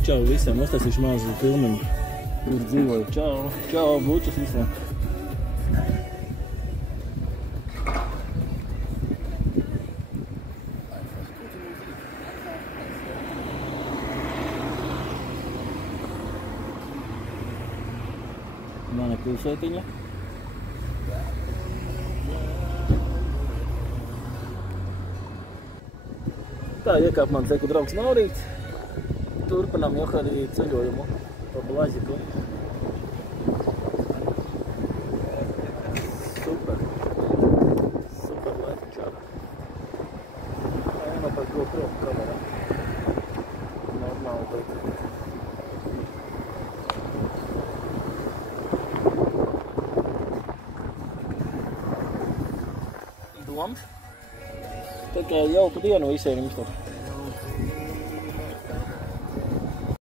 Čau visiem, uztaisīšu mazu filmiņu, kur dzīvoju. Čau, čau, bučas visiem. Mana pilsētiņa. Tā iekāp man ceku draugs Maurīts. Turpinām Johari ceļojumu pa Blaziku. Super. Super laika čāra. Ejam par GoPro kamerā. Normāli bet. Domas. Tā kā jauku dienu visiem jums tur.